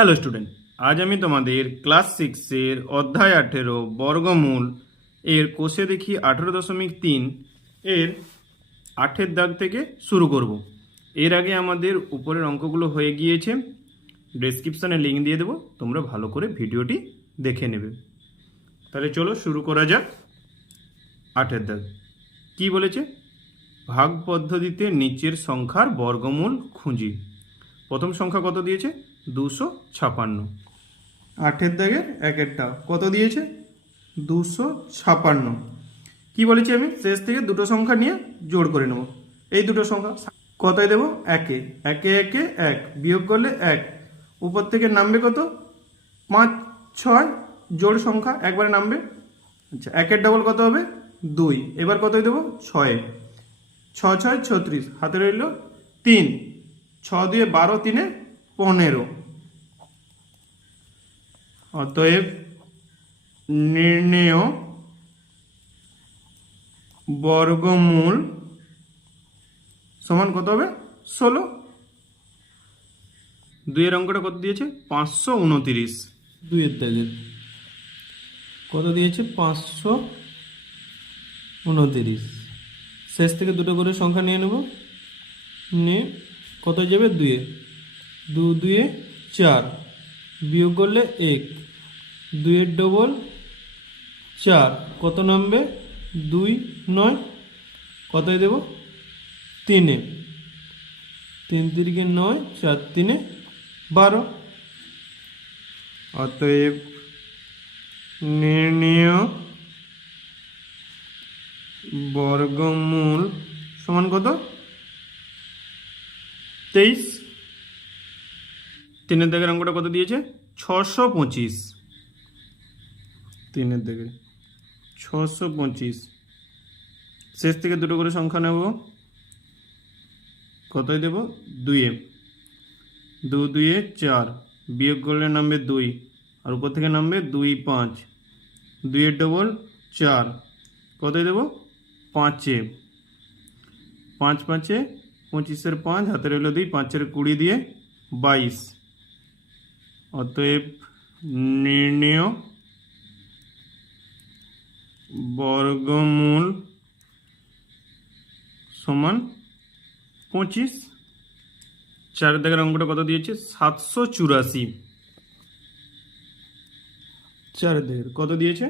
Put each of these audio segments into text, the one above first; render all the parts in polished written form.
Hello student, আজ আমি তোমাদের ক্লাস 6-এর অধ্যায় 18 বর্গমূল এর কোষে দেখি 18.3 এর 8-এর দাগ থেকে শুরু করব। এর আগে আমাদের উপরের অঙ্কগুলো হয়ে গিয়েছে, ডেসক্রিপশানে লিঙ্ক দিয়ে দেবো, তোমরা ভালো করে ভিডিওটি দেখে নেবে। তাহলে চলো শুরু করা যাক। 8-এর দাগ কি বলেছে? ভাগ পদ্ধতিতে নিচের সংখ্যার বর্গমূল খুঁজি। প্রথম সংখ্যা কত দিয়েছে? 256। 8-এর দাগের একেরটা কত দিয়েছে? 256। কি বলেছি আমি? শেষ থেকে দুটো সংখ্যা নিয়ে জোড় করে নেব। এই দুটো সংখ্যা কতই দেব? একে একে একে এক, বিয়োগ করলে এক, উপর থেকে নামবে কত? 5 6, জোড় সংখ্যা একবারে নামবে। আচ্ছা, একের ডবল কত হবে? 2। এবার কতই দেবো? 6। 6 6 36, হাতে রইল 3। 6 2 12, 3 15। অতএব নির্ণেয় বর্গমূল সমান কত হবে? 16। 2-এর অঙ্কটা কত দিয়েছে? 529। 2-এর দাগের কত দিয়েছে? 529। শেষ থেকে দুটো করে সংখ্যা নিয়ে নেব, নিয়ে কত যাবে? 2-এ 2 2 4, বিয়োগ করলে 1, 2-এর ডবল 4, কত নামবে? 2 9, কতই দেব? 3-এ 3 3 9, 4 3 12। অতএব নির্ণেয় বর্গমূল সমান কত? 23। 3-এর দাগের অঙ্কটা কত দিয়েছে? 625। 3-এর দাগে 625। শেষ থেকে দুটো করে সংখ্যা নেব, কতই দেব? 2-এ 2 2 4, বিয়োগ করলে নামবে 2, আর উপর থেকে নামবে 2 5, 2-এর ডবল 4, কতই দেব? 5-এ 5 5 25-এর 5, হাতে রইল 2, 5-এর 20 দিয়ে 22। অতএব নির্ণেয় বর্গমূল সমান 25। 4-এর দাগের অঙ্কটা কত দিয়েছে? 784। 4-এর দাগের কত দিয়েছে?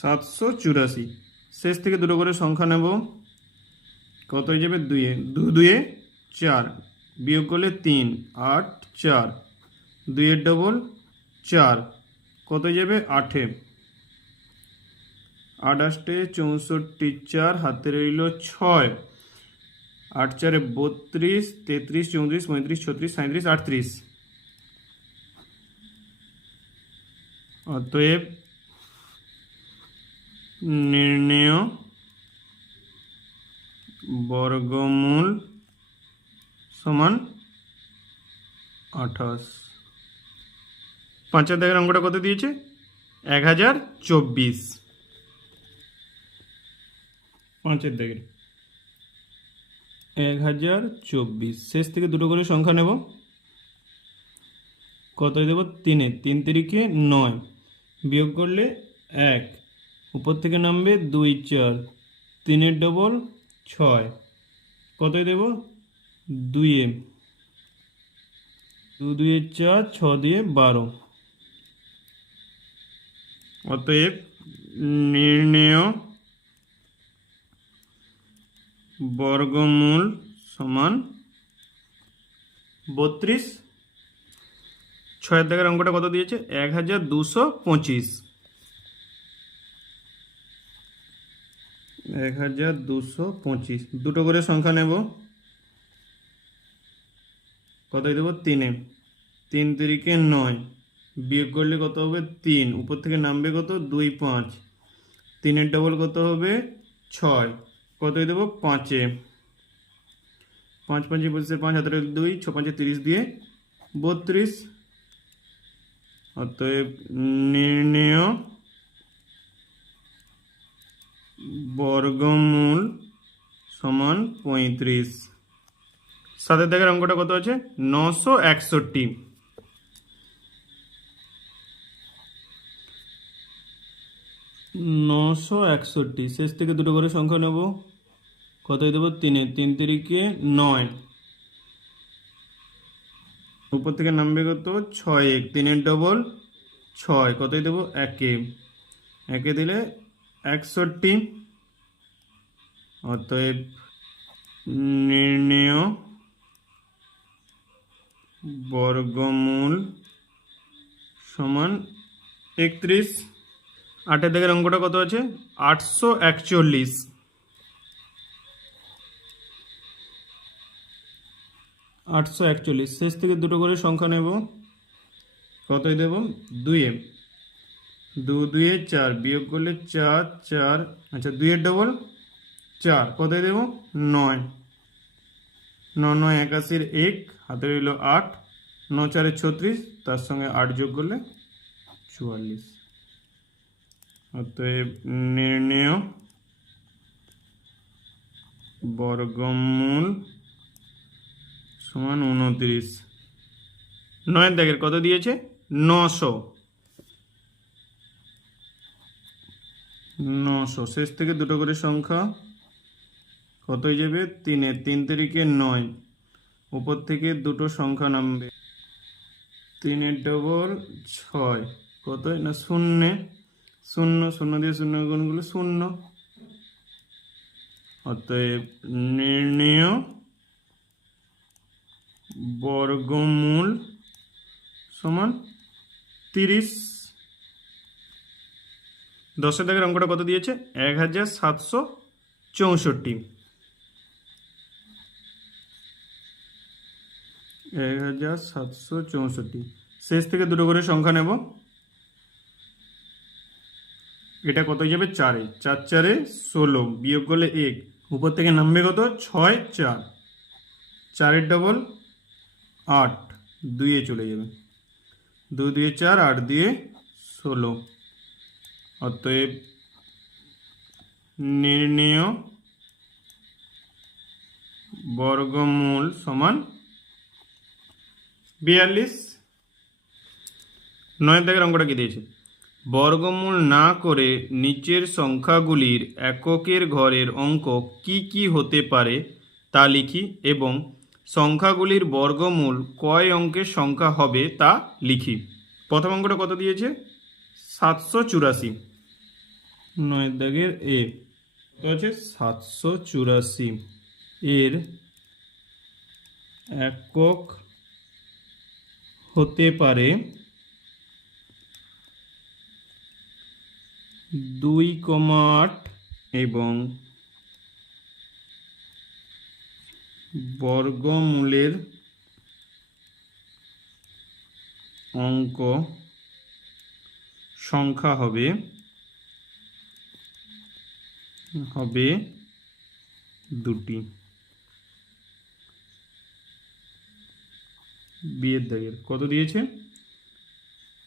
784। শেষ থেকে দুটো করে সংখ্যা নেব, কত হয়ে যাবে? 2-এ 2 2 4, বিয়োগ করলে 3 8 4, 2-এর ডবল 4, কত হয়ে যাবে? 8-এ 8 8 64 4, হাতে রইল 6, 8 4 32 33 34 35 36 37 38। অতএব নির্ণেয় বর্গমূল সমান 28। 5-এর দাগের অঙ্কটা কত দিয়েছে? 1024। 5-এর দাগের 1024। শেষ থেকে দুটো করে সংখ্যা নেব, কত দেব? 3-এ 3 3 9, বিয়োগ করলে 1, উপর থেকে নামবে 2 4, 3-এর ডবল 6, কতই দেব? 2-এ 2 2 4, 6 2 12। অতএব নির্ণেয় বর্গমূল সমান 32। 6-এর দাগের অঙ্কটা কত দিয়েছে? 1225। 1225। দুটো করে সংখ্যা নেব, কতই দেবো? 3-এ 3 3 9, বিয়োগ করলে কত হবে? 3, উপর থেকে নামবে কত? 2 5, 3-এর ডবল কত হবে? 6, কতই দেবো? 5-এ 5 5 25 হাতে 2, 6 5 30 দিয়ে 32। অতএব নির্ণেয় বর্গমূল সমান 35। সাতের দাগের অঙ্কটা কত আছে? 961। নশো একষট্টি, শেষ থেকে দুটো করে সংখ্যা নেব। কতই দেবো? তিনে, তিন তিরিকে 9, উপর থেকে নামবে কত? 6 1, 3 ডবল 6, কতই দেবো? একে, একে দিলে 61। অতএব নির্ণেয় বর্গমূল সমান 31। আটের দাগের অঙ্কটা কত আছে? 841। 841, শেষ থেকে দুটো করে সংখ্যা নেব। কতই দেব? 2 2 2 4, বিয়োগ করলে 4 4, আচ্ছা 2 এর ডবল 4, কতই দেব? 9 9 9 81 1, হাতে রইল 8, 9 4 36, তার সঙ্গে 8 যোগ করলে 44। অতএব নির্ণেয় বর্গমূল সমান 29। 9 দাগের কত দিয়েছে? 900। 900, শেষ থেকে দুটো করে সংখ্যা। কতই যাবে? 3 3 তিরিকে 9, উপর থেকে দুটো সংখ্যা নামবে। 3 এর ডবল 6, কতই না 0 0 0 দিয়ে 0 গুণগুলো 0। অতএব নির্ণেয় বর্গমূল সমান 30। 10 দাগের অঙ্কটা কত দিয়েছে? 1764। 1764, শেষ থেকে দুটো করে সংখ্যা নেব। এটা কত যাবে? 4 4 4 16, বিয়োগ করলে 1, উপর থেকে নামবে কত? 6 4, 4 এর ডবল 8, 2 এ চলে যাবে, 2 2 4, 8 2 16। অতএব নির্ণেয় বর্গমূল সমান 42। 9 দাগের অঙ্কটা কি দিয়েছে? বর্গমূল না করে নিচের সংখ্যাগুলির এককের ঘরের অঙ্ক কি কি হতে পারে তা লিখি এবং সংখ্যাগুলির বর্গমূল কয় অঙ্কের সংখ্যা হবে তা লিখি। প্রথম অঙ্কটা কত দিয়েছে? 784। 9 দাগের এ কত আছে? 784, এর একক হতে পারে 2,8 এবং বর্গমূলের অঙ্ক সংখ্যা হবে দুটি। বিয়ের দাগের কত দিয়েছে?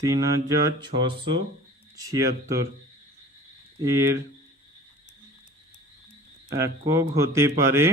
3676, এর একক হতে পারে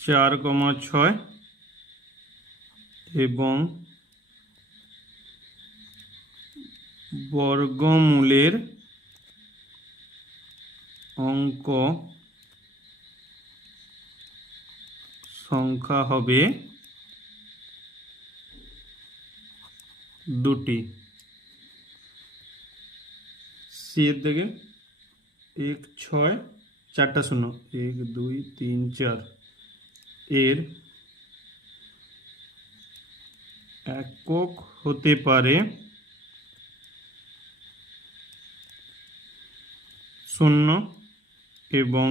4,6 এবং বর্গমূলের অঙ্ক সংখ্যা হবে দুটি। সি এর দিকে 1 6 4টা 0, 1 2 3 4, এর একক হতে পারে 0 এবং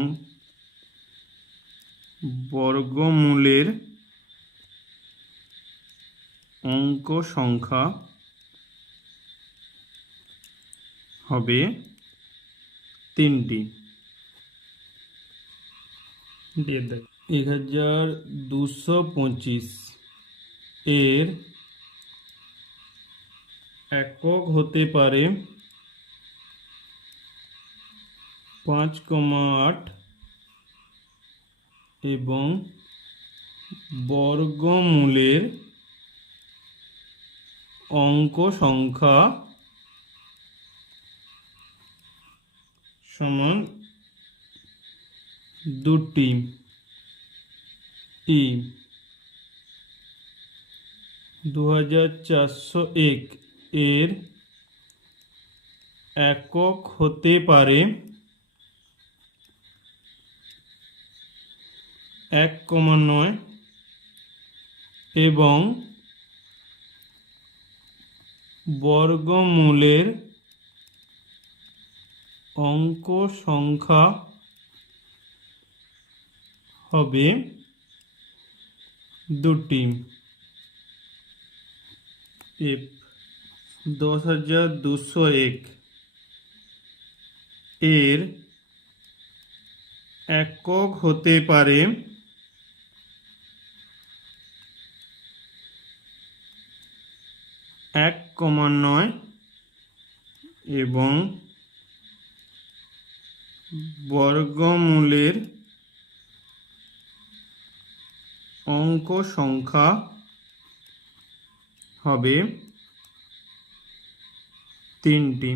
বর্গমূলের অঙ্ক সংখ্যা হবে তিনটি। 1225, এর একক হতে পারে 5,8 এবং বর্গমূলের অঙ্ক সংখ্যা সমান 2টি। 2401 এর একক হতে পারে 1,9 এবং বর্গমূলের অঙ্ক সংখ্যা হবে 2টি। 10,201 এর একক হতে পারে 1,9 এবং বর্গমূলের অঙ্ক সংখ্যা হবে 3টি।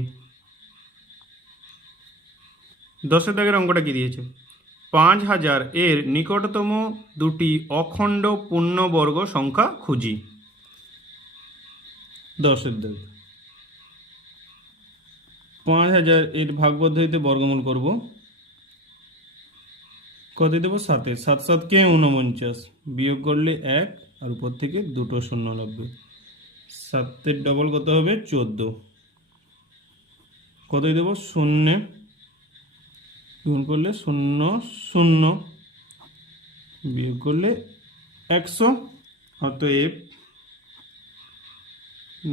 10 দাগের অঙ্কটা কি দিয়েছে? 5,000 এর নিকটতম দুটি অখণ্ড পূর্ণবর্গ সংখ্যা খুঁজি। 10 দাগ। 5,000 এর ভাগ পদ্ধতিতে বর্গমূল করব। কত দেবো? 7। 7 7 কে 49, বিয়োগ করলে 1 আর উপর থেকে 2টো শূন্য লাগবে। 7 ডবল কত হবে? 14। কতই দেবো? 0, গুণ করলে 0 0, বিয়োগ করলে 100। অতএব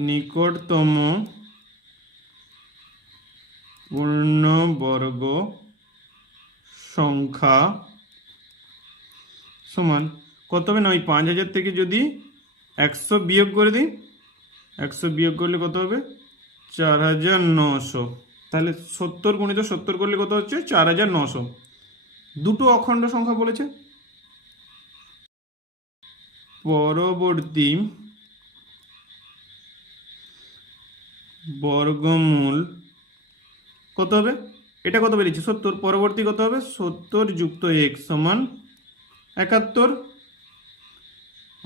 নিকটতম পূর্ণবর্গ সংখ্যা সমান কত হবে না? ওই 5,000 থেকে যদি 100 বিয়োগ করে দিই, 100 বিয়োগ করলে কত হবে? 4,900। তাহলে 70 গুণিত 70 করলে কত হচ্ছে? 4,900। দুটো অখণ্ড সংখ্যা বলেছে। পরবর্তী বর্গমূল কত হবে? এটা কত বেরিয়েছে? 70। পরবর্তী কত হবে? 70 যুক্ত 1 সমান 71।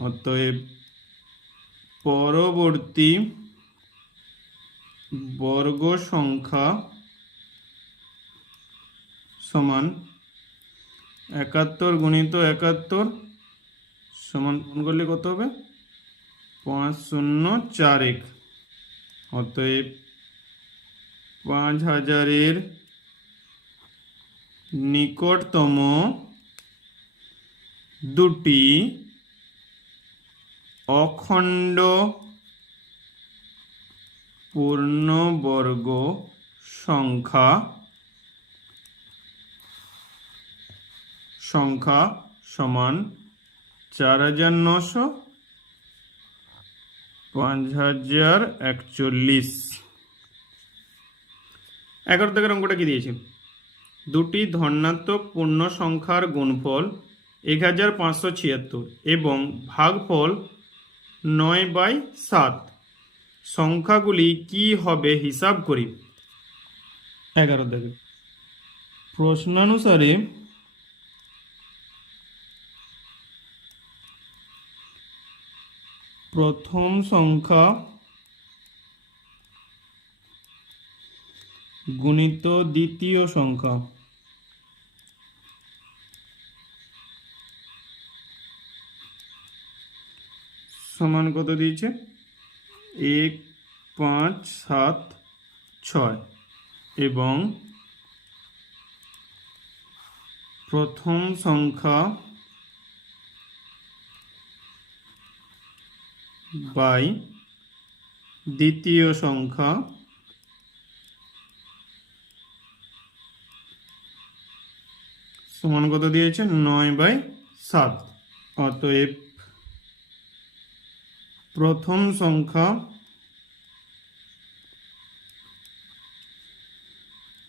অতএব পরবর্তী বর্গ সংখ্যা সমান 71 গুণিত 71 সমান গুণ করলে কত হবে? 5041। অতএব 5,000 এর নিকটতম দুটি অখণ্ড পূর্ণবর্গ সংখ্যা সমান 4,900, 5,041। 11 দাগের অঙ্কটা কি দিয়েছে? দুটি ধনাত্মক পূর্ণ সংখ্যার গুণফল 1,576 এবং ভাগফল 9/7। সংখ্যাগুলি কি হবে হিসাব করি। 11 দাগে প্রশ্নানুসারে প্রথম সংখ্যা গুণিত দ্বিতীয় সংখ্যা সমান কত দিয়েছে? 1, 5, 7, 6 এবং প্রথম সংখ্যা বাই দ্বিতীয় সংখ্যা সমান কত দিয়েছে? 9/7। অতএব প্রথম সংখ্যা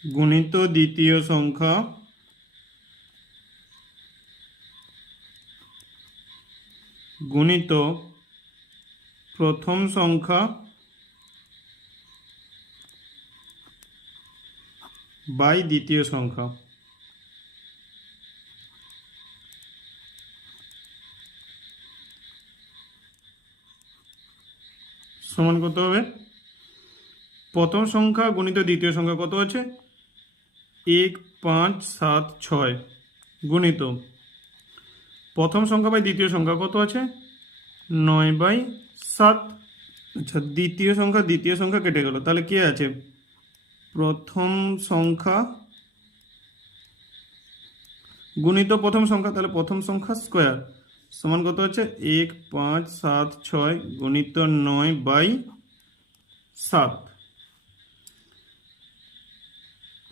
গুণিত দ্বিতীয় সংখ্যা গুণিত প্রথম সংখ্যা বাই দ্বিতীয় সংখ্যা। সমান কত হবে? প্রথম সংখ্যা গুণিত দ্বিতীয় সংখ্যা কত আছে? 1 5 7 6 গুণিত প্রথম সংখ্যা বাই দ্বিতীয় সংখ্যা কত আছে? 9/7। আচ্ছা, দ্বিতীয় সংখ্যা কেটে গেল, তাহলে কি আছে? প্রথম সংখ্যা গুণিত প্রথম সংখ্যা, তাহলে প্রথম সংখ্যা স্কোয়ার সমান কত হচ্ছে? 1 5 7 6 গুণিত 9/7।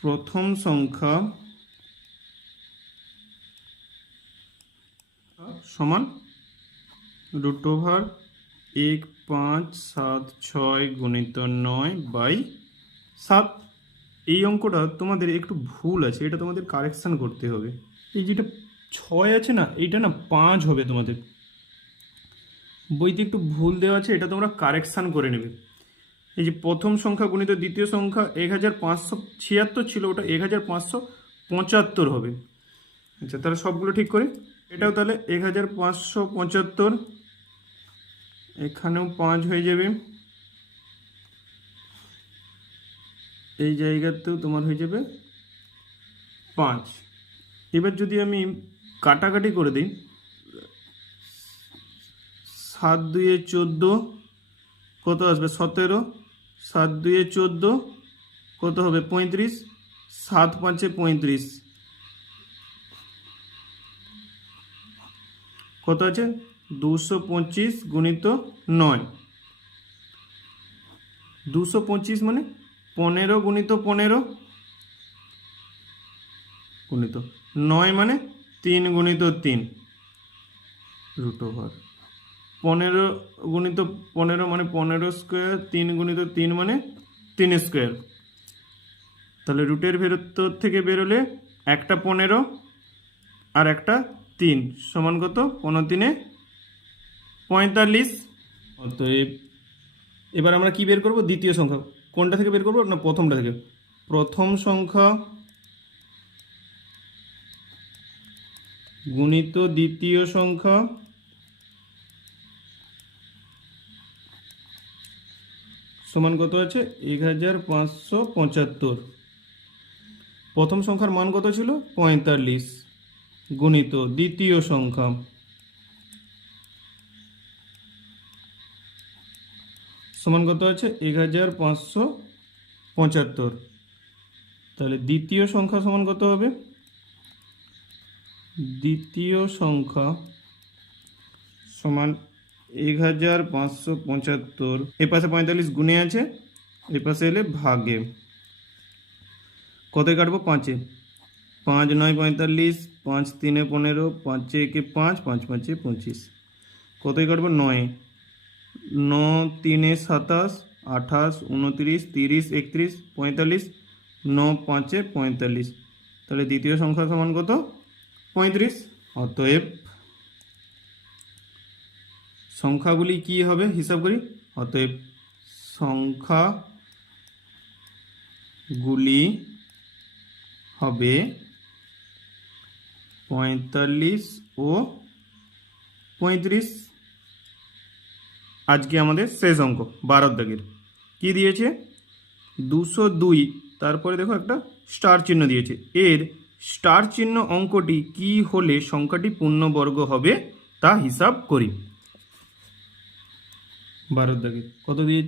প্রথম সংখ্যা সমান √1 5 7 6 গুণিত 9/7। এই অঙ্কটা তোমাদের একটু ভুল আছে, এটা তোমাদের কারেকশান করতে হবে। এই যেটা 6 আছে না, এইটা না 5 হবে। তোমাদের বইতে একটু ভুল দেওয়া আছে, এটা তোমরা কারেকশান করে নেবে। এই যে প্রথম সংখ্যা গুণিত দ্বিতীয় সংখ্যা 1576 ছিল, ওটা 1575 হবে। আচ্ছা, তাহলে সবগুলো ঠিক করে এটাও তাহলে 1575, এখানেও 5 হয়ে যাবে, এই জায়গাতেও তোমার হয়ে যাবে 5। এবার যদি আমি কাটাকাটি করে দিই, 7 2 14 কত আসবে? 17। 7 2 14 কত হবে? 35। 7 5 35 কত আছে? 225 গুণিত 9। 225 মানে 15 গুণিত 15 গুণিত 9 মানে 3 গুণিত 3 √15 গুণিত 15 মানে 15 স্কোয়ার, 3 গুণিত 3 মানে 3 স্কোয়ার। তাহলে রুটের ভেতর থেকে বেরোলে একটা 15 আর একটা 3 সমান কত? 15 3 45। অতএব এবার আমরা কি বের করব? দ্বিতীয় সংখ্যা। কোনটা থেকে বের করব? না প্রথমটা থেকে। প্রথম সংখ্যা গুণিত দ্বিতীয় সংখ্যা সমান কত আছে? 1575। প্রথম সংখ্যার মান কত ছিল? 45 গুণিত দ্বিতীয় সংখ্যা সমান কত আছে? 1575। তাহলে দ্বিতীয় সংখ্যা সমান কত হবে? দ্বিতীয় সংখ্যা সমান 1575। এ পাশে 45 গুণে আছে, এ পাশে এলে ভাগে। কতই কাটবো? 5-এ। 5 9 45, 5 3 15, 5 1 5, 5 5 25। কতই কাটবো? 9। 9 3 27, 28 29 30 31 45, 9 5 45। তাহলে দ্বিতীয় সংখ্যা সমান কত? 35। অতএব সংখ্যাগুলি কি হবে হিসাব করি। অতএব সংখ্যাগুলি হবে 45 ও 35। আজকে আমাদের শেষ অঙ্ক 12 দাগের কি দিয়েছে? 202, তারপরে দেখো একটা স্টার চিহ্ন দিয়েছে। এর স্টার চিহ্ন অঙ্কটি কি হলে সংখ্যাটি পূর্ণবর্গ হবে তা হিসাব করি। 12 দাগে কত দিয়ে?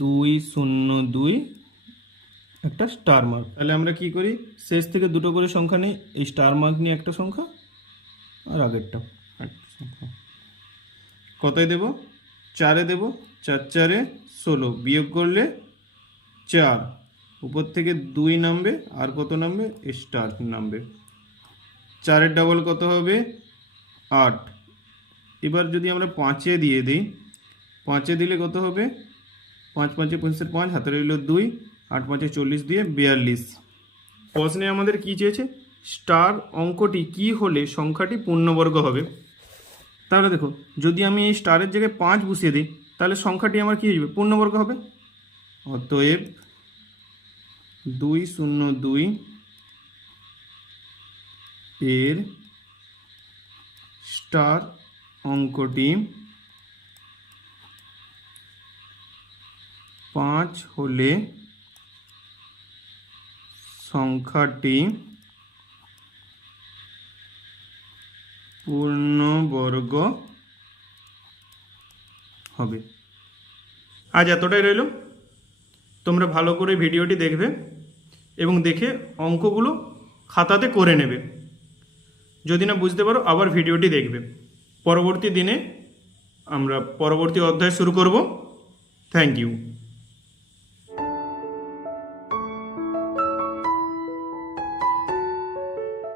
202, একটা স্টার মার্ক। তাহলে আমরা কি করি? শেষ থেকে দুটো করে সংখ্যা নেই, এই স্টার মার্ক নিয়ে একটা সংখ্যা আর আগেরটা একটা সংখ্যা। কতই দেব? 4-এ দেব। 4 4 16, বিয়োগ করলে 4, উপর থেকে 2 নামবে, আর কত নামবে? স্টার নামবে। 4-এর ডাবল কত হবে? 8। এবার যদি আমরা 5-এ দিয়ে দিই, 5-এ দিলে কত হবে? 5 5 25, 5 হাতে রইল 2, 8 5 40 দিয়ে 42। প্রশ্নে আমাদের কি চেয়েছে? স্টার অঙ্কটি কি হলে সংখ্যাটি পূর্ণবর্গ হবে। তাহলে দেখো, যদি আমি এই স্টারের জায়গায় 5 বসিয়ে দিই তাহলে সংখ্যাটি আমার কী হয়ে যাবে, পূর্ণবর্গ হবে। অতএব 202 এর স্টার অঙ্কটি 5 হলে সংখ্যাটি পূর্ণবর্গ হবে। আজ এতটাই রইল। তোমরা ভালো করে ভিডিওটি দেখবে এবং দেখে অঙ্কগুলো খাতাতে করে নেবে। যদি না বুঝতে পারো আবার ভিডিওটি দেখবে। পরবর্তী দিনে আমরা পরবর্তী অধ্যায় শুরু করব। Thank you.